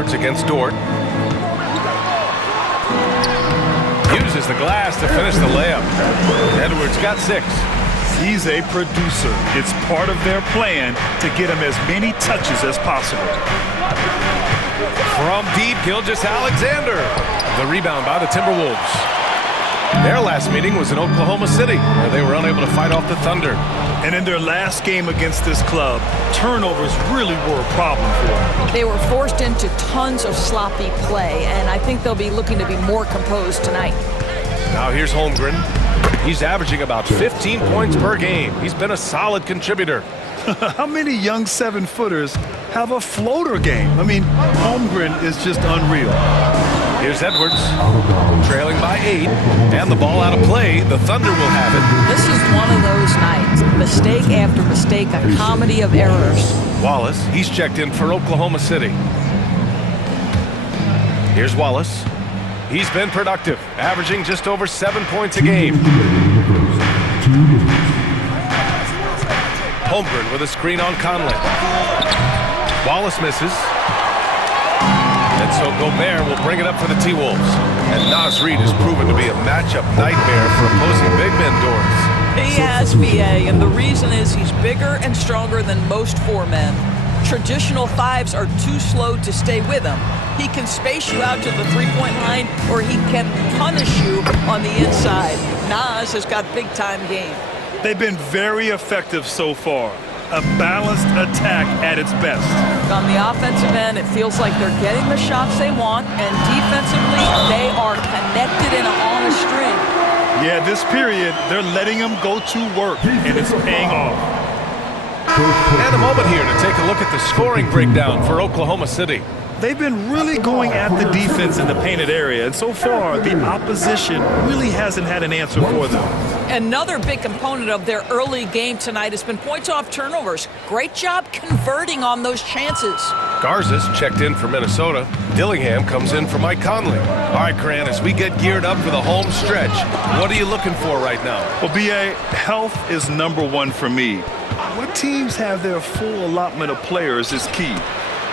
Edwards against Dort. Uses the glass to finish the layup. Edwards got 6. He's a producer. It's part of their plan to get him as many touches as possible. From deep, Gilgeous Alexander. The rebound by the Timberwolves. Their last meeting was in Oklahoma City, where they were unable to fight off the Thunder. And in their last game against this club, turnovers really were a problem for them. They were forced into tons of sloppy play, and I think they'll be looking to be more composed tonight. Now here's Holmgren. He's averaging about 15 points per game. He's been a solid contributor. How many young 7-footers have a floater game? I mean, Holmgren is just unreal. Here's Edwards, trailing by 8, and the ball out of play. The Thunder will have it. This is one of those nights. Mistake after mistake, a comedy of errors. Wallace, he's checked in for Oklahoma City. Here's Wallace. He's been productive, averaging just over 7 points a game. Holmgren with a screen on Conley. Wallace misses. And so Gobert will bring it up for the T-Wolves. And Naz Reid has proven to be a matchup nightmare for opposing big men, Doris. He has, BA, and the reason is he's bigger and stronger than most 4 men. Traditional 5s are too slow to stay with him. He can space you out to the three-point line, or he can punish you on the inside. Naz has got big-time game. They've been very effective so far. A balanced attack at its best. On the offensive end, it feels like they're getting the shots they want, and defensively, they are connected and on a string. Yeah, this period, they're letting them go to work, and it's paying off. And a moment here to take a look at the scoring breakdown for Oklahoma City. They've been really going at the defense in the painted area, and so far, the opposition really hasn't had an answer for them. Another big component of their early game tonight has been points off turnovers. Great job converting on those chances. Garza's checked in for Minnesota. Dillingham comes in for Mike Conley. All right, Grant, as we get geared up for the home stretch, what are you looking for right now? Well, B.A., health is #1 for me. What teams have their full allotment of players is key.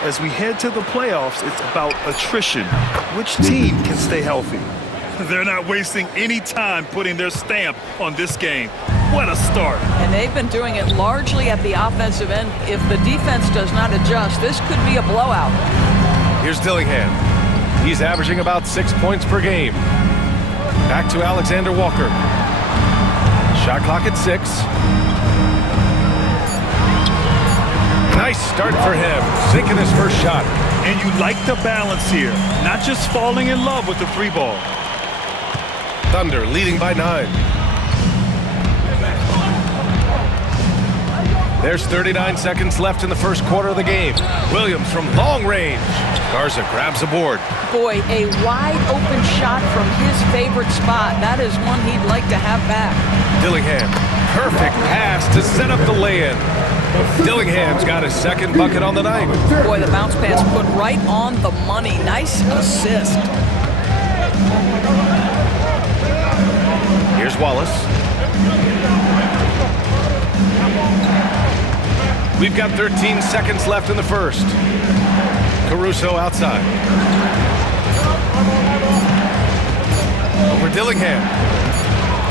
As we head to the playoffs, it's about attrition. Which team can stay healthy? They're not wasting any time putting their stamp on this game. What a start. And they've been doing it largely at the offensive end. If the defense does not adjust, this could be a blowout. Here's Dillingham. He's averaging about 6 points per game. Back to Alexander Walker. Shot clock at 6. Nice start for him, sinking his first shot. And you like the balance here, not just falling in love with the 3-ball. Thunder leading by 9. There's 39 seconds left in the first quarter of the game. Williams from long range. Garza grabs the board. Boy, a wide open shot from his favorite spot. That is one he'd like to have back. Dillingham, perfect pass to set up the lay-in. Dillingham's got his second bucket on the night. Boy, the bounce pass put right on the money. Nice assist. Here's Wallace. We've got 13 seconds left in the first. Caruso outside. Over Dillingham.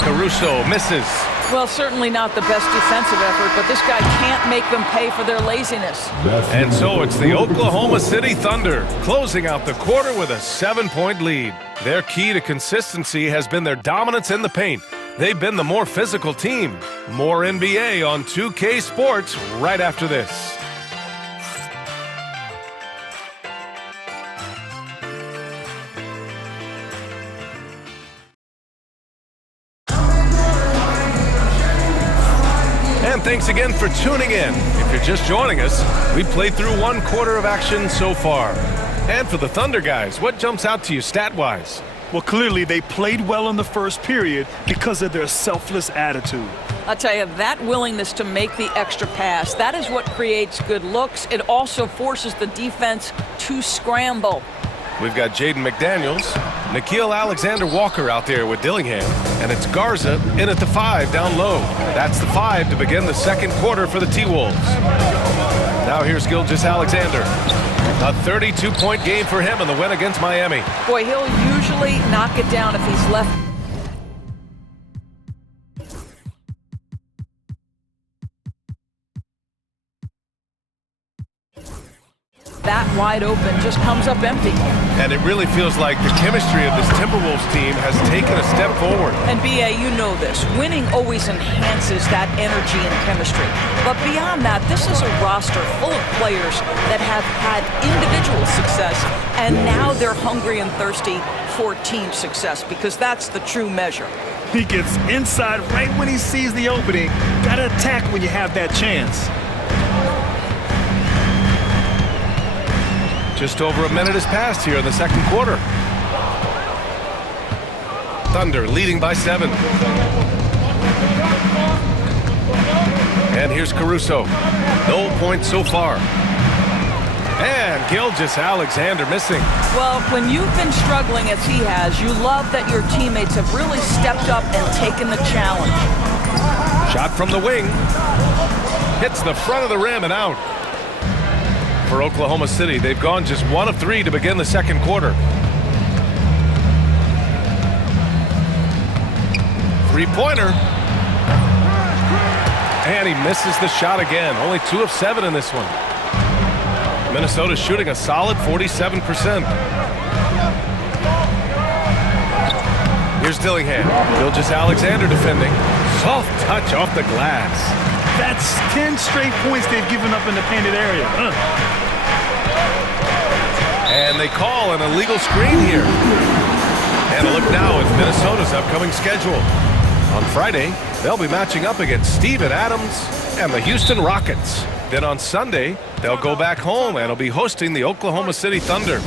Caruso misses. Well, certainly not the best defensive effort, but this guy can't make them pay for their laziness. And so it's the Oklahoma City Thunder closing out the quarter with a 7-point lead. Their key to consistency has been their dominance in the paint. They've been the more physical team. More NBA on 2K Sports right after this. And thanks again for tuning in. If you're just joining us, we played through 1 quarter of action so far. And for the Thunder guys, what jumps out to you stat-wise? Well, clearly they played well in the first period because of their selfless attitude. I'll tell you, that willingness to make the extra pass, that is what creates good looks. It also forces the defense to scramble. We've got Jaden McDaniels, Nickeil Alexander-Walker out there with Dillingham, and it's Garza in at the 5 down low. That's the 5 to begin the second quarter for the T-Wolves. Now here's Gilgeous Alexander. A 32-point game for him in the win against Miami. Boy, he'll usually knock it down if he's left. That wide open just comes up empty. And it really feels like the chemistry of this Timberwolves team has taken a step forward. And B.A., you know this. Winning always enhances that energy and chemistry. But beyond that, this is a roster full of players that have had individual success, and now they're hungry and thirsty for team success, because that's the true measure. He gets inside right when he sees the opening. Gotta attack when you have that chance. Just over a minute has passed here in the second quarter. Thunder leading by 7. And here's Caruso. No points so far. And Gilgeous Alexander missing. Well, when you've been struggling as he has, you love that your teammates have really stepped up and taken the challenge. Shot from the wing. Hits the front of the rim and out. For Oklahoma City, they've gone just 1 of 3 to begin the second quarter. Three-pointer. And he misses the shot again. Only 2 of 7 in this one. Minnesota's shooting a solid 47%. Here's Dillingham. Gilgeous Alexander defending. Soft touch off the glass. That's 10 straight points they've given up in the painted area. And they call an illegal screen here. And a look now at Minnesota's upcoming schedule. On Friday, they'll be matching up against Steven Adams and the Houston Rockets. Then on Sunday, they'll go back home and will be hosting the Oklahoma City Thunder.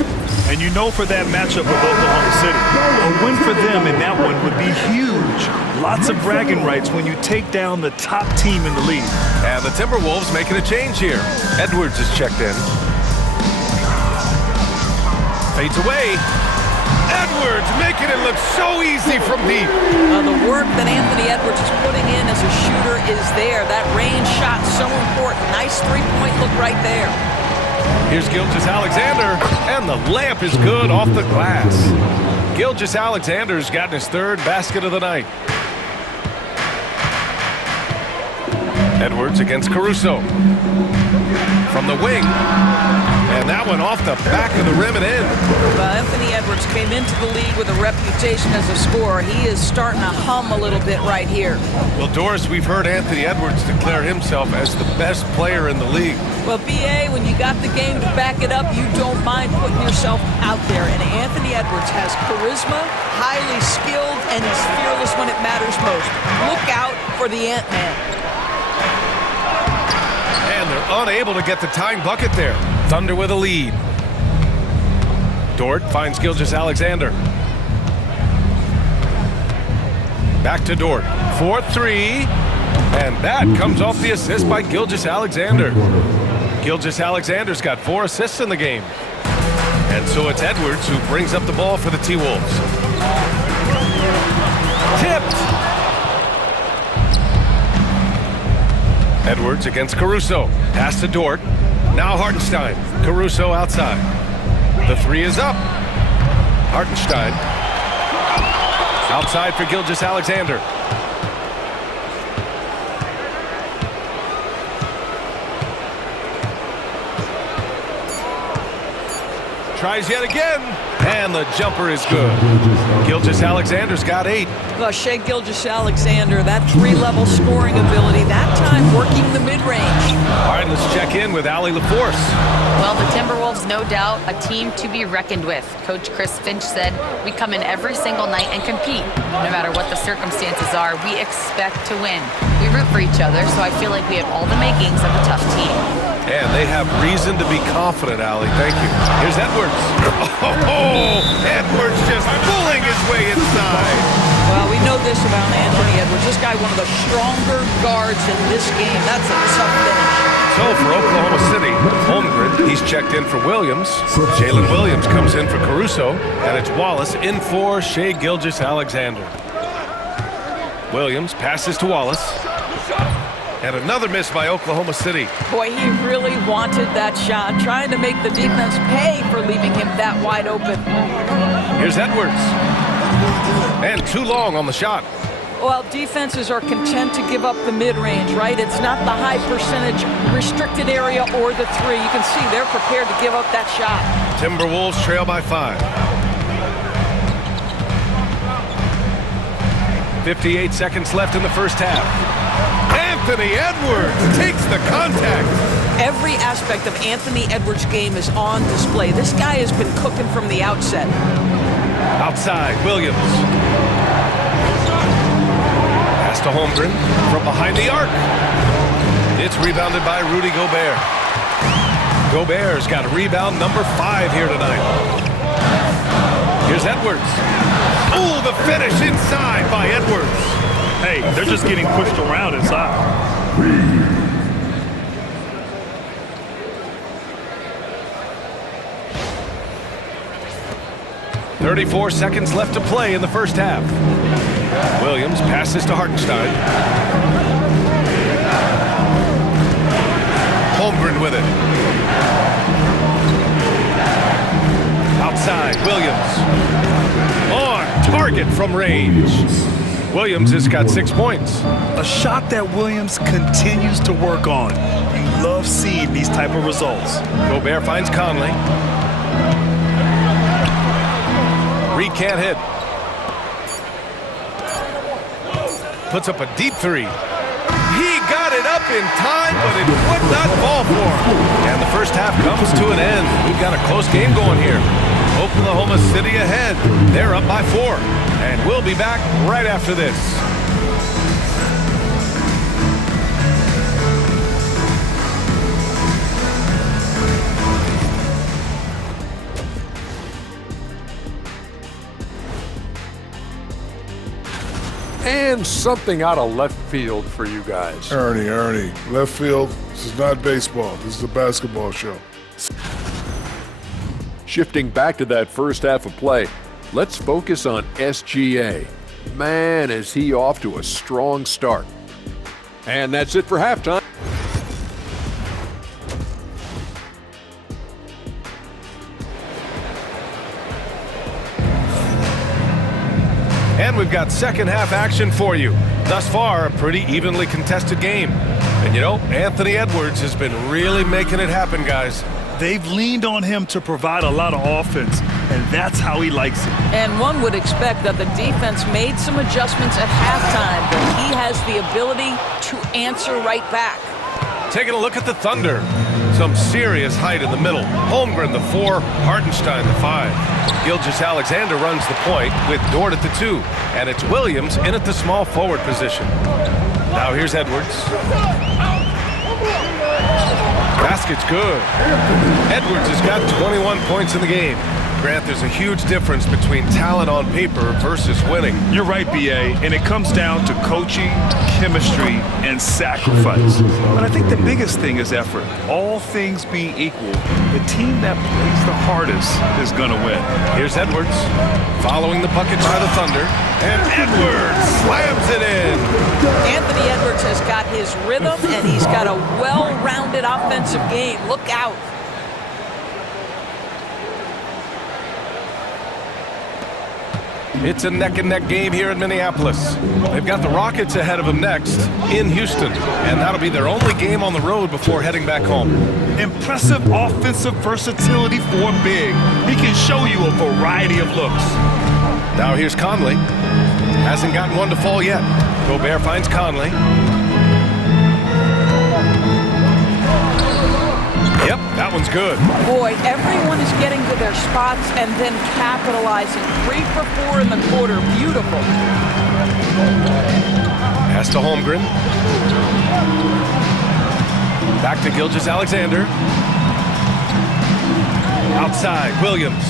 And you know, for that matchup with Oklahoma City, a win for them in that one would be huge. Lots of bragging rights when you take down the top team in the league. And the Timberwolves making a change here. Edwards is checked in. Fades away. Edwards making it look so easy from deep. The work that Anthony Edwards is putting in as a shooter is there. That range shot so important. Nice three-point look right there. Here's Gilgeous Alexander, and the layup is good off the glass. Gilgeous Alexander's gotten his 3rd basket of the night. Edwards against Caruso. From the wing. And that one off the back of the rim and in. Well, Anthony Edwards came into the league with a reputation as a scorer. He is starting to hum a little bit right here. Well, Doris, we've heard Anthony Edwards declare himself as the best player in the league. Well, B.A., when you got the game to back it up, you don't mind putting yourself out there. And Anthony Edwards has charisma, highly skilled, and he's fearless when it matters most. Look out for the Ant-Man. And they're unable to get the tying bucket there. Thunder with a lead. Dort finds Gilgeous Alexander. Back to Dort. 4-3. And that comes off the assist by Gilgeous Alexander. Gilgeous Alexander's got 4 assists in the game. And so it's Edwards who brings up the ball for the T-Wolves. Tipped. Edwards against Caruso. Pass to Dort. Now Hartenstein. Caruso outside. The 3 is up. Hartenstein. Outside for Gilgeous Alexander. Tries yet again. And the jumper is good. Gilgeous Alexander's got 8. Well, Shai Gilgeous Alexander, that 3-level scoring ability, that time working the mid-range. All right, let's check in with Allie LaForce. Well, the Timberwolves, no doubt, a team to be reckoned with. Coach Chris Finch said, we come in every single night and compete. No matter what the circumstances are, we expect to win. We root for each other, so I feel like we have all the makings of a tough team. And they have reason to be confident, Allie. Thank you. Here's Edwards. Oh, Edwards just pulling his way inside. Well, we know this about Anthony Edwards. This guy, one of the stronger guards in this game. That's a tough finish. So for Oklahoma City, Holmgren, he's checked in for Williams. Jalen Williams comes in for Caruso. And it's Wallace in for Shai Gilgeous Alexander. Williams passes to Wallace. And another miss by Oklahoma City. Boy, he really wanted that shot, trying to make the defense pay for leaving him that wide open. Here's Edwards. And too long on the shot. Well, defenses are content to give up the mid-range, right? It's not the high percentage restricted area or the three. You can see they're prepared to give up that shot. Timberwolves trail by 5. 58 seconds left in the first half. Anthony Edwards takes the contact. Every aspect of Anthony Edwards' game is on display. This guy has been cooking from the outset. Outside, Williams. Pass to Holmgren from behind the arc. It's rebounded by Rudy Gobert. Gobert's got rebound number 5 here tonight. Here's Edwards. Ooh, the finish inside by Edwards. Hey, they're just getting pushed around inside. 34 seconds left to play in the first half. Williams passes to Hartenstein. Holmgren with it. Outside, Williams. On target from range. Williams has got 6 points. A shot that Williams continues to work on. You love seeing these type of results. Gobert finds Conley. Reed can't hit. Puts up a deep 3. He got it up in time, but it would not fall for him. And the first half comes to an end. We've got a close game going here. Oklahoma City ahead. They're up by 4. And we'll be back right after this. And something out of left field for you guys. Ernie, left field, this is not baseball. This is a basketball show. Shifting back to that first half of play, let's focus on SGA. Man, is he off to a strong start. And that's it for halftime. And we've got second half action for you. Thus far, a pretty evenly contested game. And you know, Anthony Edwards has been really making it happen, guys. They've leaned on him to provide a lot of offense, and that's how he likes it. And one would expect that the defense made some adjustments at halftime, but he has the ability to answer right back. Taking a look at the Thunder. Some serious height in the middle. Holmgren the 4, Hartenstein the 5. Gilgeous Alexander runs the point with Dort at the 2. And it's Williams in at the small forward position. Now here's Edwards. Basket's good. Edwards has got 21 points in the game. Grant, there's a huge difference between talent on paper versus winning. You're right, B.A., and it comes down to coaching, chemistry, and sacrifice. But I think the biggest thing is effort. All things being equal, the team that plays the hardest is going to win. Here's Edwards, following the bucket by the Thunder, and Edwards slams it in. Anthony Edwards has got his rhythm, and he's got a well-rounded offensive game. Look out. It's a neck-and-neck game here in Minneapolis. They've got the Rockets ahead of them next in Houston, and that'll be their only game on the road before heading back home. Impressive offensive versatility for a big. He can show you a variety of looks. Now here's Conley. Hasn't gotten one to fall yet. Gobert finds Conley. Yep, that one's good. Boy, everyone is getting to their spots and then capitalizing. 3 for 4 in the quarter. Beautiful. Pass to Holmgren. Back to Gilgeous Alexander. Outside, Williams.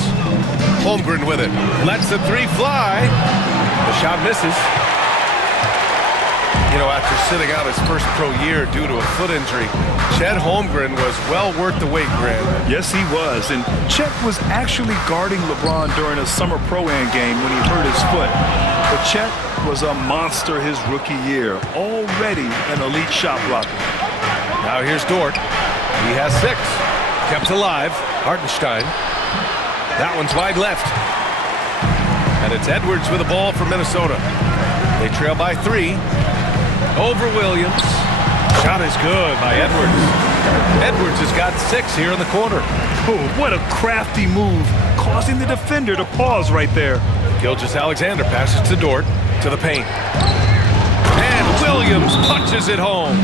Holmgren with it. Lets the 3 fly. The shot misses. You know, after sitting out his first pro year due to a foot injury, Chet Holmgren was well worth the wait, Grant. Yes, he was. And Chet was actually guarding LeBron during a summer Pro-Am game when he hurt his foot. But Chet was a monster his rookie year, already an elite shot blocker. Now here's Dort. He has 6. Kept alive. Hartenstein. That one's wide left. And it's Edwards with the ball for Minnesota. They trail by 3. Over Williams. Shot is good by Edwards. Edwards has got 6 here in the quarter. Oh, what a crafty move, causing the defender to pause right there. Gilgeous-Alexander passes to Dort, to the paint. And Williams punches it home.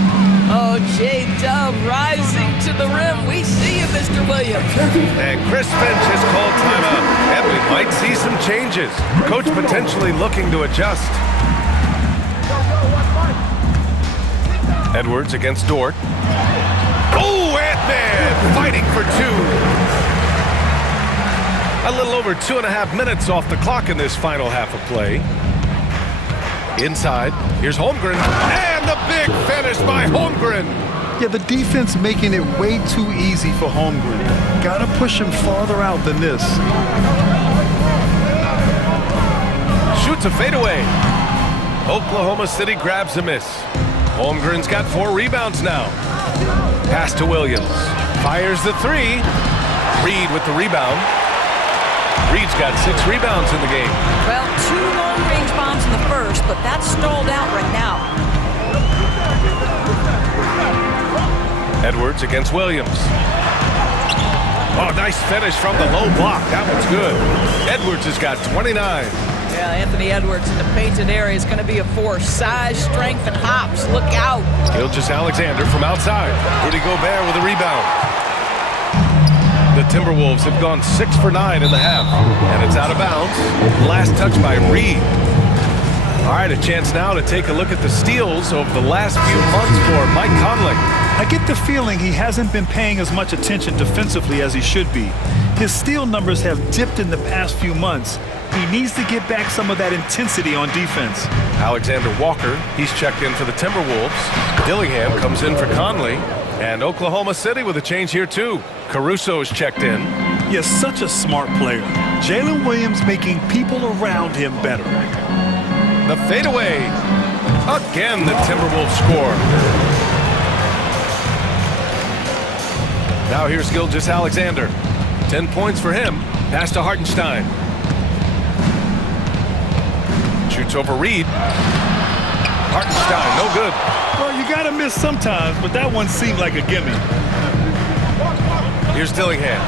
Oh, J-Dub rising to the rim. We see you, Mr. Williams. And Chris Finch has called timeout. And we might see some changes. Coach potentially looking to adjust. Edwards against Dort. Oh, Ant-Man fighting for 2. A little over 2.5 minutes off the clock in this final half of play. Inside, here's Holmgren, and the big finish by Holmgren. Yeah, the defense making it way too easy for Holmgren. Gotta push him farther out than this. Shoots a fadeaway. Oklahoma City grabs a miss. Holmgren's got 4 rebounds now. Pass to Williams. Fires the 3. Reed with the rebound. Reed's got 6 rebounds in the game. Well, 2 long-range bombs in the first, but that's stalled out right now. Edwards against Williams. Oh, nice finish from the low block. That one's good. Edwards has got 29. Yeah, Anthony Edwards in the painted area is going to be a force. Size, strength, and hops. Look out. Gilgeous-Alexander from outside. Rudy Gobert with a rebound. The Timberwolves have gone 6 for 9 in the half. And it's out of bounds. Last touch by Reed. All right, a chance now to take a look at the steals over the last few months for Mike Conley. I get the feeling he hasn't been paying as much attention defensively as he should be. His steal numbers have dipped in the past few months. He needs to get back some of that intensity on defense. Alexander Walker, he's checked in for the Timberwolves. Dillingham comes in for Conley. And Oklahoma City with a change here too. Caruso's checked in. He is such a smart player. Jalen Williams making people around him better. The fadeaway. Again, the Timberwolves score. Now here's Gilgeous-Alexander. 10 points for him. Pass to Hartenstein. Shoots over Reed. Hartenstein, no good. Well, you gotta miss sometimes, but that one seemed like a gimme. Here's Dillingham.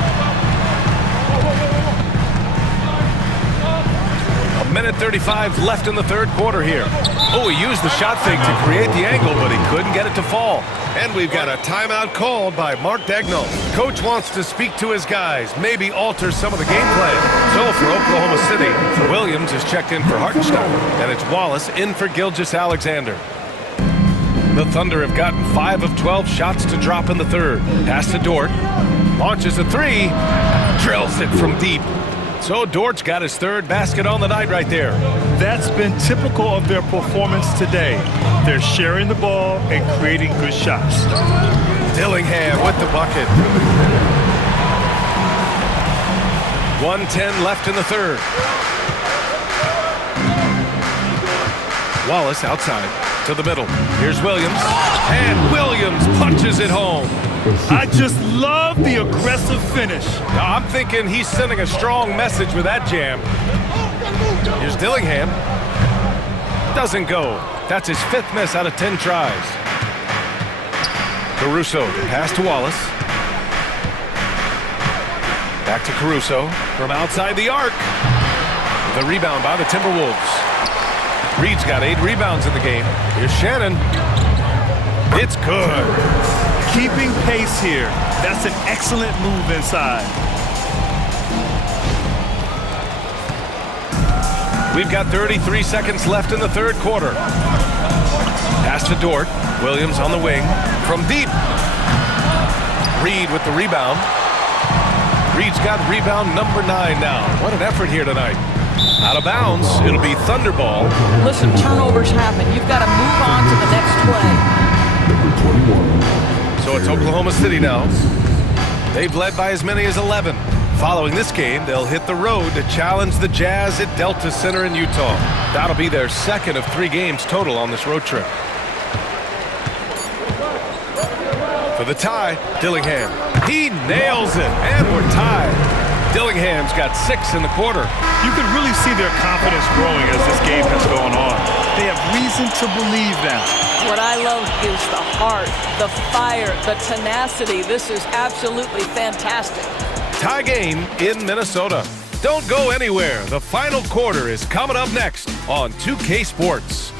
1:35 left in the third quarter here. Oh, he used the shot fake to create the angle, but he couldn't get it to fall. And we've got a timeout called by Mark Dagnall. Coach wants to speak to his guys, maybe alter some of the game plan. So for Oklahoma City, Williams is checked in for Hartenstein, and it's Wallace in for Gilgeous-Alexander. The Thunder have gotten 5 of 12 shots to drop in the third. Pass to Dort. Launches a 3. Drills it from deep. So Dort's got his 3rd basket on the night right there. That's been typical of their performance today. They're sharing the ball and creating good shots. Dillingham with the bucket. 1:10 left in the third. Wallace outside to the middle. Here's Williams. And Williams punches it home. I just love the aggressive finish. Now, I'm thinking he's sending a strong message with that jam. Here's Dillingham. Doesn't go. That's his 5th miss out of 10 tries. Caruso, pass to Wallace. Back to Caruso from outside the arc. The rebound by the Timberwolves. Reed's got 8 rebounds in the game. Here's Shannon. It's good. Keeping pace here. That's an excellent move inside. We've got 33 seconds left in the third quarter. Pass to Dort. Williams on the wing. From deep. Reed with the rebound. Reed's got rebound number 9 now. What an effort here tonight. Out of bounds. It'll be Thunderball. Listen, turnovers happen. You've got to move on to the next play. So it's Oklahoma City now. They've led by as many as 11. Following this game, they'll hit the road to challenge the Jazz at Delta Center in Utah. That'll be their second of 3 games total on this road trip. For the tie, Dillingham. He nails it, and we're tied. Dillingham's got 6 in the quarter. You can really see their confidence growing as this game has gone on. They have reason to believe that. What I love is the heart, the fire, the tenacity. This is absolutely fantastic. Tie game in Minnesota. Don't go anywhere. The final quarter is coming up next on 2K Sports.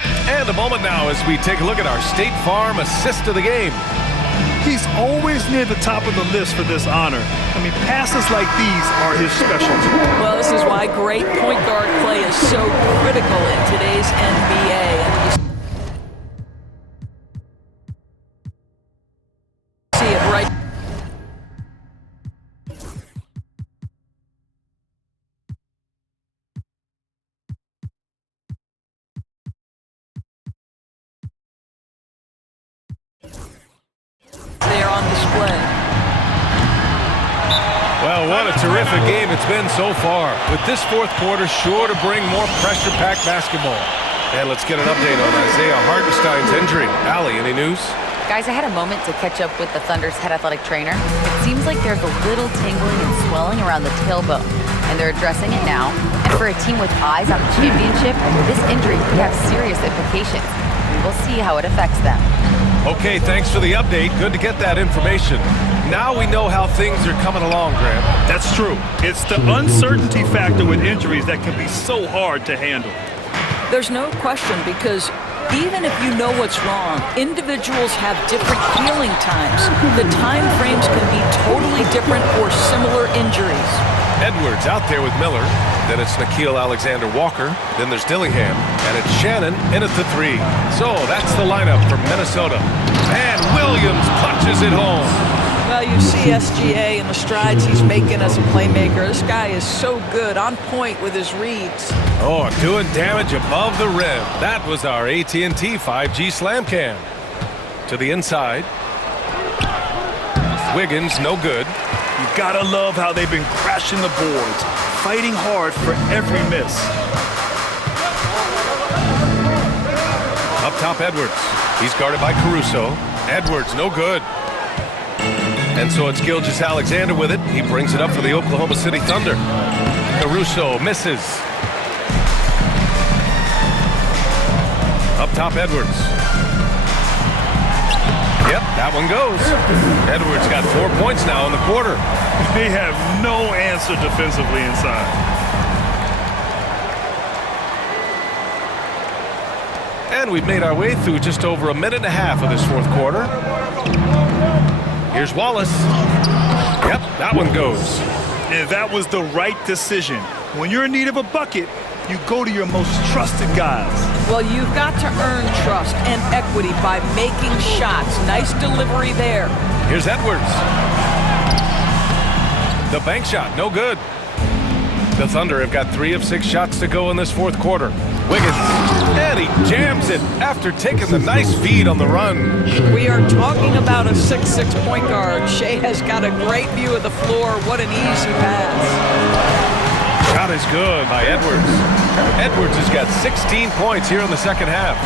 And a moment now as we take a look at our State Farm assist of the game. He's always near the top of the list for this honor. I mean, passes like these are his specialty. Well, this is why great point guard play is so critical in today's NBA. And you see it right. They are on display. Well, what a terrific game it's been so far. With this fourth quarter sure to bring more pressure-packed basketball. And let's get an update on Isaiah Hartenstein's injury. Allie, any news? Guys, I had a moment to catch up with the Thunder's head athletic trainer. It seems like there's a little tingling and swelling around the tailbone, and they're addressing it now. And for a team with eyes on the championship, this injury could have serious implications. We will see how it affects them. Okay, thanks for the update. Good to get that information. Now we know how things are coming along, Graham. That's true. It's the uncertainty factor with injuries that can be so hard to handle. There's no question, because even if you know what's wrong, individuals have different healing times. The time frames can be totally different for similar injuries. Edwards out there with Miller. Then it's Nickeil Alexander-Walker. Then there's Dillingham. And it's Shannon in at the 3. So that's the lineup for Minnesota. And Williams punches it home. Well, you see SGA and the strides he's making as a playmaker. This guy is so good, on point with his reads. Oh, doing damage above the rim. That was our AT&T 5G Slam Cam. To the inside. Wiggins, no good. You gotta love how they've been crashing the boards, fighting hard for every miss. Up top, Edwards. He's guarded by Caruso. Edwards, no good. And so it's Gilgeous Alexander with it. He brings it up for the Oklahoma City Thunder. Caruso misses. Up top, Edwards. Yep, that one goes. Edwards got 4 points now in the quarter. They have no answer defensively inside. And we've made our way through just over a minute and a half of this fourth quarter. Here's Wallace. Yep, that one goes. And that was the right decision. When you're in need of a bucket, you go to your most trusted guys. Well, you've got to earn trust and equity by making shots. Nice delivery there. Here's Edwards. The bank shot, no good. The Thunder have got 3 of 6 shots to go in this fourth quarter. Wiggins, and he jams it after taking the nice feed on the run. We are talking about a 6'6" point guard. Shai has got a great view of the floor. What an easy pass. Shot is good by Edwards. Edwards has got 16 points here in the second half.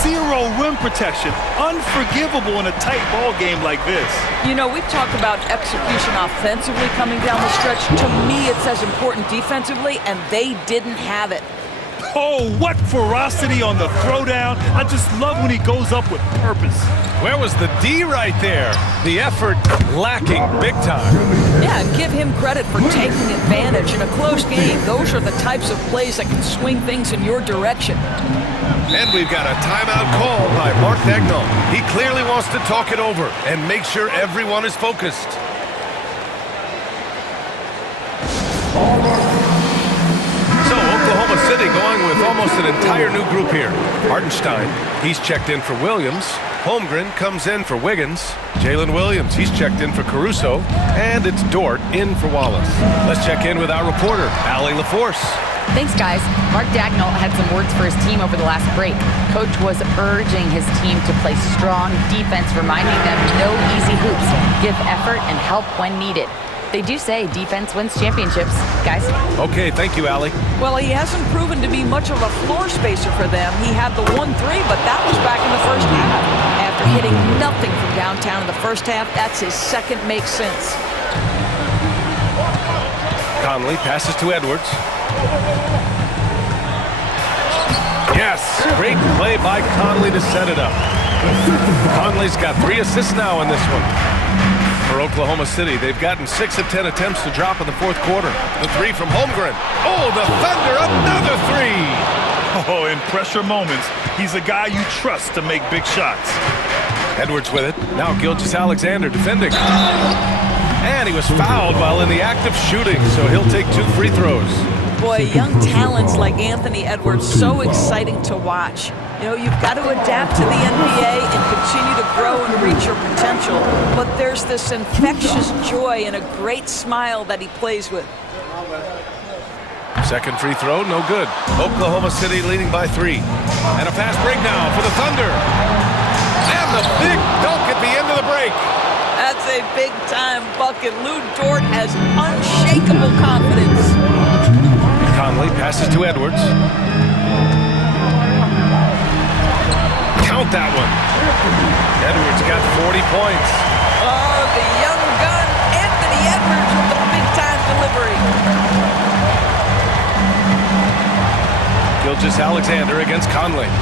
0 rim protection. Unforgivable in a tight ball game like this. You know, we've talked about execution offensively coming down the stretch. To me, it's as important defensively, and they didn't have it. Oh, what ferocity on the throwdown. I just love when he goes up with purpose. Where was the D right there? The effort lacking big time. Yeah, and give him credit for taking advantage in a close game. Those are the types of plays that can swing things in your direction. And we've got a timeout call by Mark Dagnall. He clearly wants to talk it over and make sure everyone is focused. So Oklahoma City going with almost an entire new group here. Hartenstein, he's checked in for Williams. Holmgren comes in for Wiggins. Jalen Williams, he's checked in for Caruso. And it's Dort in for Wallace. Let's check in with our reporter, Allie LaForce. Thanks, guys. Mark Dagnall had some words for his team over the last break. Coach was urging his team to play strong defense, reminding them no easy hoops, give effort, and help when needed. They do say defense wins championships, guys. Okay, thank you, Allie. Well, he hasn't proven to be much of a floor spacer for them. He had the 1-3, but that was back in the first half. After hitting nothing from downtown in the first half, that's his second make since. Conley passes to Edwards. Yes, great play by Conley to set it up. Conley's got 3 assists now in this one. For Oklahoma City, they've gotten 6 of 10 attempts to drop in the fourth quarter. The 3 from Holmgren. Oh, the Thunder, another 3! Oh, in pressure moments, he's a guy you trust to make big shots. Edwards with it. Now Gilgeous Alexander defending. And he was fouled while in the act of shooting, so he'll take 2 free throws. Boy, young talents like Anthony Edwards, so exciting to watch. You know, you've got to adapt to the NBA and continue to grow and reach your potential. But there's this infectious joy and a great smile that he plays with. Second free throw, no good. Oklahoma City leading by 3. And a fast break now for the Thunder. And the big dunk at the end of the break. That's a big-time bucket. Lou Dort has unshakable confidence. Conley passes to Edwards. Count that one. Edwards got 40 points. Oh, the young gun, Anthony Edwards with the big-time delivery. Gilgeous Alexander against Conley.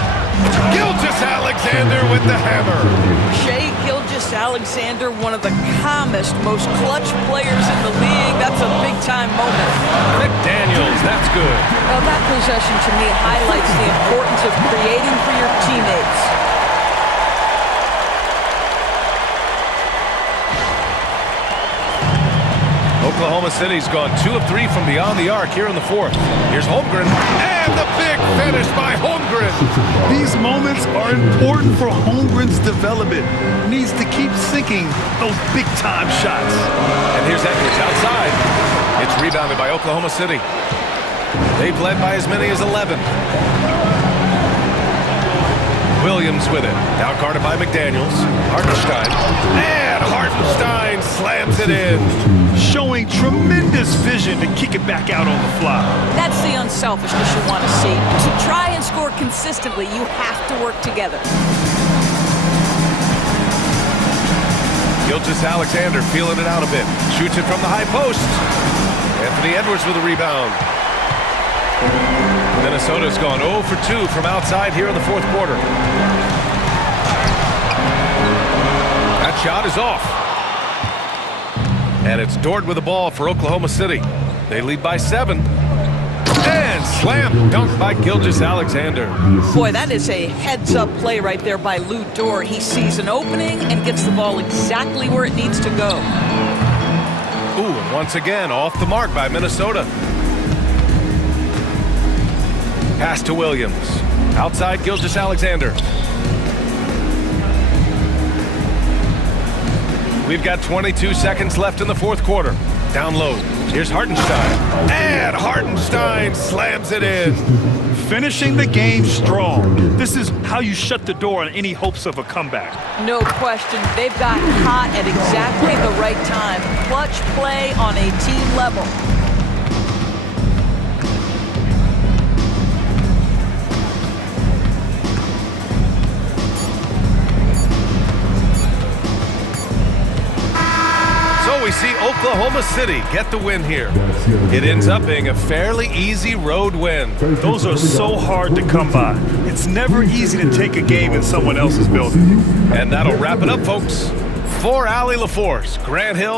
Gilgeous Alexander with the hammer. Shai Gilgeous-Alexander, one of the calmest, most clutch players in the league. That's a big-time moment. McDaniels, that's good. Well, that possession to me highlights the importance of creating for your teammates. Oklahoma City's gone 2 of 3 from beyond the arc here in the fourth. Here's Holmgren, and the big finish by Holmgren. These moments are important for Holmgren's development. He needs to keep sinking those big-time shots. And here's Edwards outside. It's rebounded by Oklahoma City. They've led by as many as 11. Williams with it. Now guarded by McDaniels. Hartenstein. And Hartenstein slams it in. Showing tremendous vision to kick it back out on the fly. That's the unselfishness you want to see. To try and score consistently, you have to work together. Gilgeous Alexander feeling it out a bit. Shoots it from the high post. Anthony Edwards with a rebound. Minnesota's gone 0 for 2 from outside here in the fourth quarter. That shot is off. And it's Dort with the ball for Oklahoma City. They lead by 7. And slam dunk by Gilgeous Alexander. Boy, that is a heads-up play right there by Lou Dort. He sees an opening and gets the ball exactly where it needs to go. Ooh, and once again, off the mark by Minnesota. Pass to Williams. Outside Gilgeous Alexander. We've got 22 seconds left in the fourth quarter. Down low. Here's Hartenstein. And Hartenstein slams it in. Finishing the game strong. This is how you shut the door on any hopes of a comeback. No question. They've got hot at exactly the right time. Clutch play on a team level. We see Oklahoma City get the win here. It ends up being a fairly easy road win. Those are so hard to come by. It's never easy to take a game in someone else's building. And that'll wrap it up, folks. For Allie LaForce, Grant Hill.